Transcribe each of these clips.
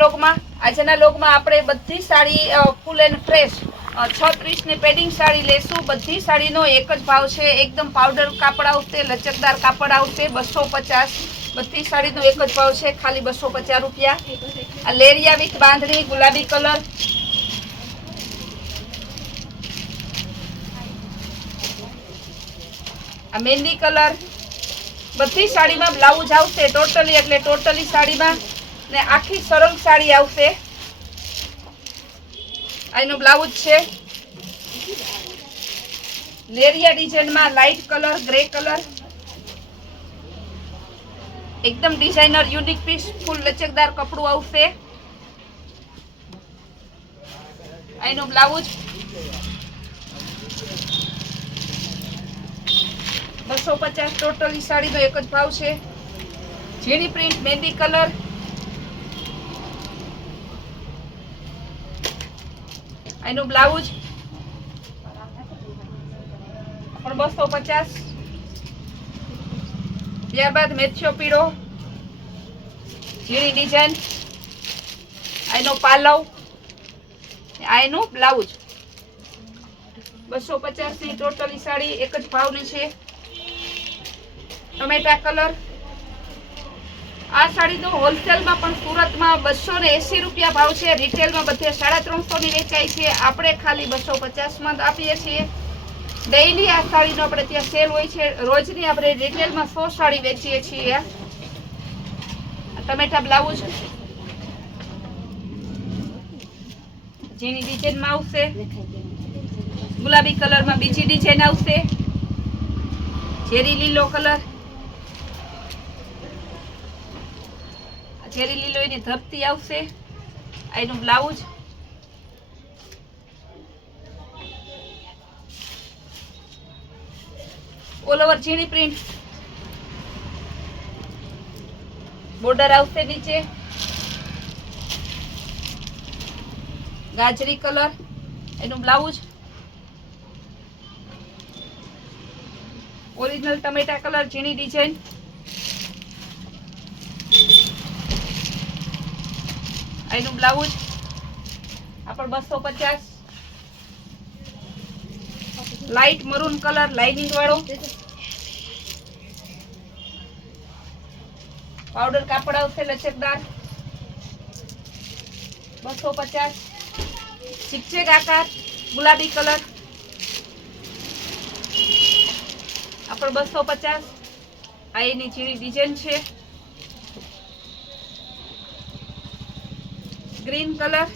આજના લોગમાં આપણે બધી સાડી ફૂલ એન્ડ ફ્રેશ 630 ની પેડિંગ સાડી લેશું। બધી સાડીનો એક જ ભાવ છે, એકદમ પાવડર કાપડ આવશે, લચકદાર કાપડ આવશે, 250। બધી સાડીનો એક જ ભાવ છે, ખાલી 250 રૂપિયા। આ લેરિયા વિથ બાંધણી ગુલાબી કલર, આ મહેંદી કલર। બધી સાડીમાં બ્લાઉઝ આવશે ટોટલી, એટલે ટોટલી સાડીમાં ને આખી સરળ સાડી આવશે। આનો બ્લાઉઝ છે લેરિયા ડિઝાઇનમાં લાઇટ કલર ગ્રે કલર, એકદમ ડિઝાઇનર યુનિક પીસ, ફૂલ લચકદાર કપડું આવશે। આનો બ્લાઉઝ 250। ટોટલી સાડીનો એક જ ભાવ છે। ઝીણી પ્રિન્ટ મહેંદી કલર, આનું બ્લાઉઝ પણ 250। ત્યારબાદ મેથિયો પીળો ઝીણી ડિઝાઇન, આનો પાલવ, આનું બ્લાઉઝ 250 ની ટોટલી સાડી એક જ ભાવની છે। ટમેટા કલર, આ સાડીનો હોલસેલમાં પણ સુરતમાં 280 રૂપિયા ભાવ છે, રિટેલમાં બધે 350 ની વેચાય છે, આપણે ખાલી 250 માં આપીએ છીએ। ડેઈલી આ સાડીનો આપણે ત્યાં સેલ હોય છે, રોજની આપણે રિટેલમાં 100 સાડી વેચીએ છીએ। ટમેટા બ્લાઉઝ જેની ડિઝાઇનમાં આવશે, ગુલાબી કલરમાં બીજી ડિઝાઇન આવશે, ઝેરી લીલો કલર, ઝેરી લીલો એની ધરતી આવશે, આનું બ્લાઉઝ ઓલ ઓવર ઝીણી પ્રિન્ટ, બોર્ડર આવશે નીચે, ગાજરી કલર, એનું બ્લાઉઝ ઓરિજિનલ ટમેટા કલર ઝીણી ડિઝાઇન, એનું બ્લાઉઝ આ પણ 250। લાઇટ મરૂન કલર લાઇનિંગ વાળો, પાવડર કાપડ આવશે લચકદાર 250। ઝિગઝેગ આકાર ગુલાબી કલર, આ પણ 250। આ એની ઝીણી ડિઝાઇન છે, ગ્રીન કલર,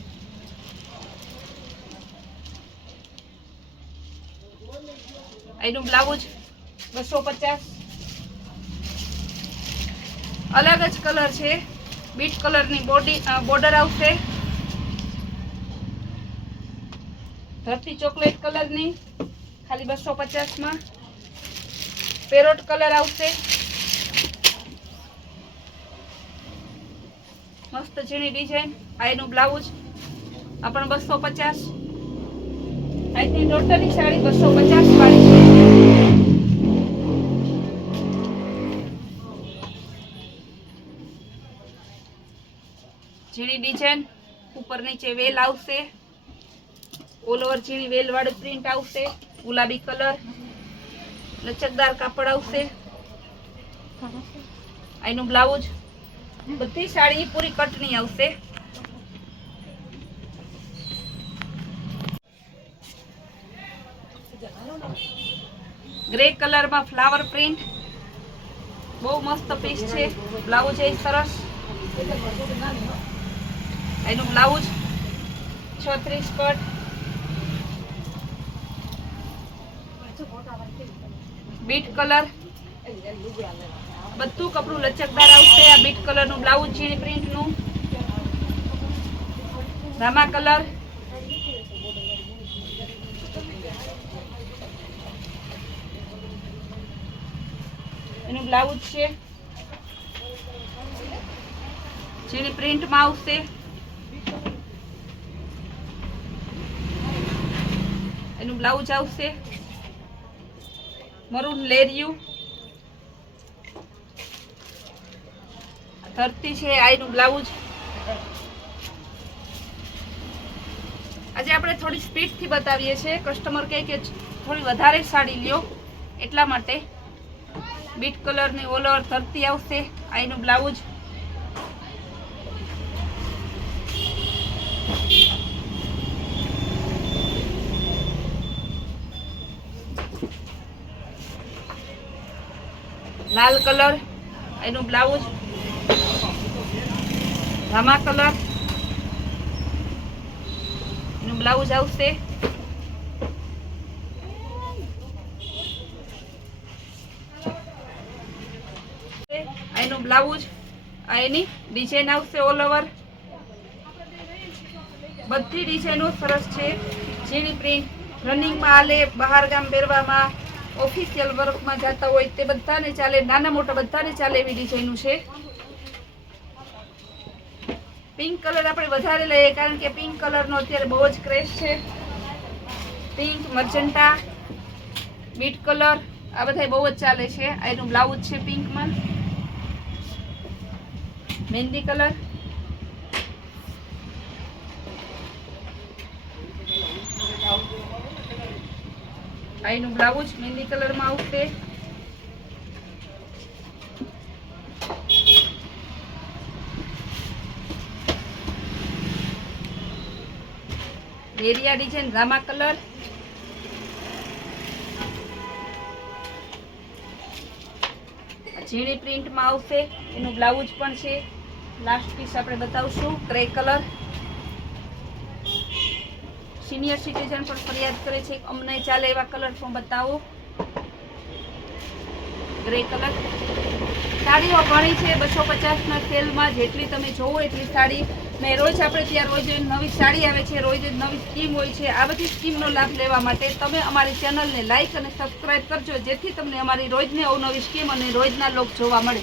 એનું બ્લાઉઝ 250। અલગ જ કલર છે, બીટ કલરની બોર્ડર આવશે, ધરતી ચોકલેટ કલરની ખાલી 250 માં। પેરોટ કલર આવશે, મસ્ત ઝીણી ડિઝાઇન, આ એનું બ્લાઉઝ આ પણ 250। આજની ટોટલી સાડી 250 વાળી છે। ઝીણી ડિઝાઇન, ઉપર નીચે વેલ આવશે, ઓલ ઓવર ઝીણી વેલ વાળું પ્રિન્ટ આવશે, ગુલાબી કલર, લચકદાર કાપડ આવશે, આનું બ્લાઉઝ। બધી સાડી પૂરી કટની આવશે। ગ્રે કલરમાં ફ્લાવર પ્રિન્ટ, બહુ મસ્ત પીસ છે, બ્લાઉઝ એ સરસ, એનું બ્લાઉઝ 36 કટ, બીટ કલર, બધું કપડું લચકદાર આવશે। આ બીટ કલરનું બ્લાઉઝ ઝીણી પ્રિન્ટનું, રામા કલર, એનું બ્લાઉઝ છે, ઝીણી પ્રિન્ટમાં આવશે, એનું બ્લાઉઝ આવશે મરૂન લેરિયું, ધરતી છે, આનું બ્લાઉઝ આજે આપણે થોડી સ્પીડથી બતાવીએ છીએ. કસ્ટમર કહે કે થોડી વધારે સાડી લ્યો, એટલા માટે. બીટ કલરની ઓલ ઓવર ધરતી આવશે. આ એનું બ્લાઉઝ. લાલ કલર, એનું બ્લાઉઝ. રામા કલર, એનું બ્લાઉઝ આવશે. એનું બ્લાઉઝ. આ એની ડિઝાઇન આવશે ઓલ ઓવર. બધી ડિઝાઇનો સરસ છે. ઝીણી પ્રિન્ટ રનિંગમાં હાલે, બહાર ગામ પહેરવામાં, ઓફિશિયલ વર્કમાં જતા હોય તે બધાને ચાલે, નાના મોટા બધાને ચાલે એવી ડિઝાઇનો છે. પિંક કલર આપણે વધારે લઈએ કારણ કે પિંક કલરનો અત્યારે બહુ જ ક્રેઝ છે. પિંક, મજન્ટા, બીટ કલર આ બધા બહુ જ ચાલે છે. આ એનું બ્લાઉઝ છે પિંકમાં. મહેંદી કલર, આ એનું બ્લાઉઝ મહેંદી કલરમાં આવશે. Area design Rama colour. ઝીણી પ્રિન્ટમાં આવશે. એનું બ્લાઉઝ પણ છે. લાસ્ટ પીસ આપણે બતાવશું ગ્રે કલર. સિનિયર સિટીઝન પણ ફરિયાદ કરે છે અમને ચાલે એવા કલર પણ બતાવો. Grey colour. સાડીઓ ઘણી છે 250ના સેલમાં. જેટલી તમે જોવો એટલી સાડી. મેં રોજ આપણે ત્યાં રોજ નવી સાડી આવે છે, રોજ નવી સ્કીમ હોય છે. આ બધી સ્કીમનો લાભ લેવા માટે તમે અમારી ચેનલને લાઈક અને સબસ્ક્રાઈબ કરજો, જેથી તમને અમારી રોજની અવનવી સ્કીમ અને રોજના લોક જોવા મળે.